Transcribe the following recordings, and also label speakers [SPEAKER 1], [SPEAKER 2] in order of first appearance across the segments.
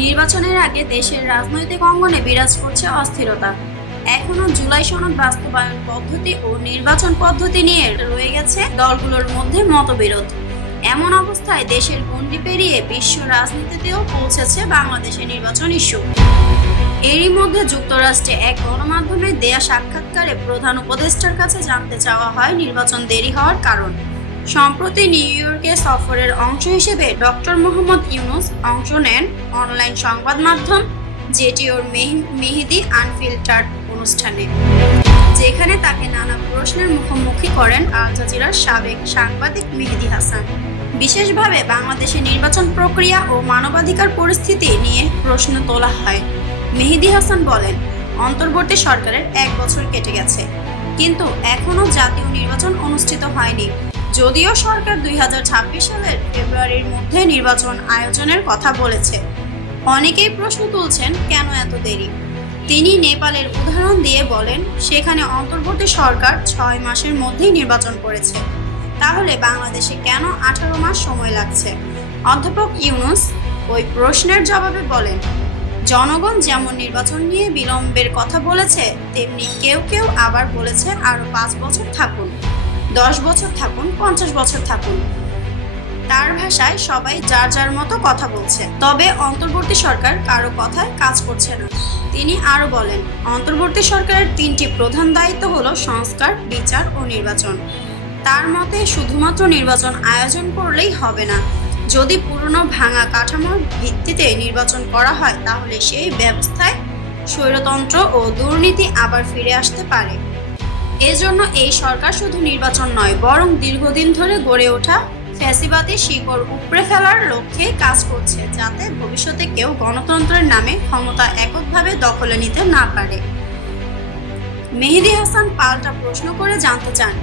[SPEAKER 1] নির্বাচনের আগে দেশের রাজনৈতিক অঙ্গনে বিরাজ করছে অস্থিরতা। এখনও জুলাই সনদ বাস্তবায়ন পদ্ধতি ও নির্বাচন পদ্ধতি নিয়ে রয়ে গেছে দলগুলোর মধ্যে মতবিরোধ। এমন অবস্থায় দেশের গণ্ডি পেরিয়ে বিশ্ব রাজনীতিতেও পৌঁছেছে বাংলাদেশের নির্বাচন ইস্যু। এরই মধ্যে যুক্তরাষ্ট্রে এক গণমাধ্যমে দেয়া সাক্ষাৎকারে প্রধান উপদেষ্টার কাছে জানতে চাওয়া হয়, নির্বাচন দেরি হওয়ার কারণ। সম্প্রতি নিউ ইয়র্কে সফরের অংশ হিসেবে ডক্টর মোহাম্মদ ইউনুস অংশ নেন অনলাইন সংবাদ মাধ্যম, জেটিওর মেহ- মেহেদি আনফিল্টার্ড অনুষ্ঠানে, যেখানে তাকে নানা প্রশ্নের মুখোমুখি করেন আল জাজিরার সাবেক সাংবাদিক মেহেদি হাসান। বিশেষভাবে বাংলাদেশের নির্বাচন প্রক্রিয়া ও মানবাধিকার পরিস্থিতি নিয়ে প্রশ্ন তোলা হয়। মেহেদি হাসান বলেন, অন্তর্বর্তী সরকারের এক বছর কেটে গেছে, কিন্তু এখনও জাতীয় নির্বাচন অনুষ্ঠিত হয়নি। যদিও সরকার দুই হাজার ছাব্বিশ সালের ফেব্রুয়ারির মধ্যে নির্বাচন আয়োজনের কথা বলেছে। অনেকেই প্রশ্ন তুলছেন, কেন এত দেরি? তিনি নেপালের উদাহরণ দিয়ে বলেন, সেখানে অন্তর্বর্তী সরকার ছয় মাসের মধ্যেই নির্বাচন করেছে। তাহলে বাংলাদেশে কেন আঠারো মাস সময় লাগছে? অধ্যাপক ইউনুস ওই প্রশ্নের জবাবে বলেন, জনগণ যেমন নির্বাচন নিয়ে বিলম্বের কথা বলেছে, তেমনি কেউ কেউ আবার বলেছে আরও পাঁচ বছর থাকুন। দশ বছর থাকুন, পঞ্চাশ বছর থাকুন। তার ভাষায় সবাই যার যার মতো কথা বলছে। তবে অন্তর্বর্তী সরকার কারও কথায় কাজ করছে না। তিনি আরও বলেন, অন্তর্বর্তী সরকারের তিনটি প্রধান দায়িত্ব হলো সংস্কার, বিচার ও নির্বাচন। তার মতে শুধুমাত্র নির্বাচন আয়োজন করলেই হবে না। যদি পুরনো ভাঙা কাঠামোর ভিত্তিতে নির্বাচন করা হয়, তাহলে সেই ব্যবস্থায় স্বৈরতন্ত্র ও দুর্নীতি আবার ফিরে আসতে পারে। এজন্য এই সরকার শুধু নির্বাচন নয়, বরং দীর্ঘদিন ধরে গড়ে ওঠা ফ্যাসিবাদী শিকড় উপড়ে ফেলার লক্ষ্যে কাজ করছে, যাতে ভবিষ্যতে কেউ গণতন্ত্রের নামে ক্ষমতা এককভাবে দখলে নিতে না পারে। মেহেদি হাসান পাল্টা প্রশ্ন করে জানতে চান,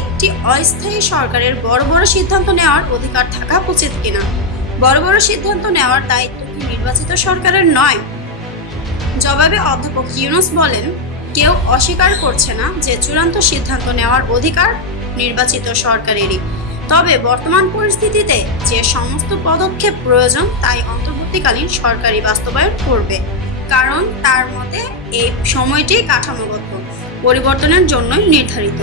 [SPEAKER 1] একটি অস্থায়ী সরকারের বড় বড় সিদ্ধান্ত নেওয়ার অধিকার থাকা উচিত কিনা? বড় বড় সিদ্ধান্ত নেওয়ার দায়িত্ব কি নির্বাচিত সরকারের নয়? জবাবে অধ্যাপক ইউনুস বলেন কেউ অস্বীকার করছে না যে চূড়ান্ত সিদ্ধান্ত নেওয়ার অধিকার নির্বাচিত সরকারেরই। তবে বর্তমান পরিস্থিতিতে যে সমস্ত পদক্ষেপ প্রয়োজন তাই অন্তর্বর্তীকালীন সরকারি বাস্তবায়ন করবে। কারণ তার মতে এই সময়টি কাঠামোগত, পরিবর্তনের জন্যই নির্ধারিত।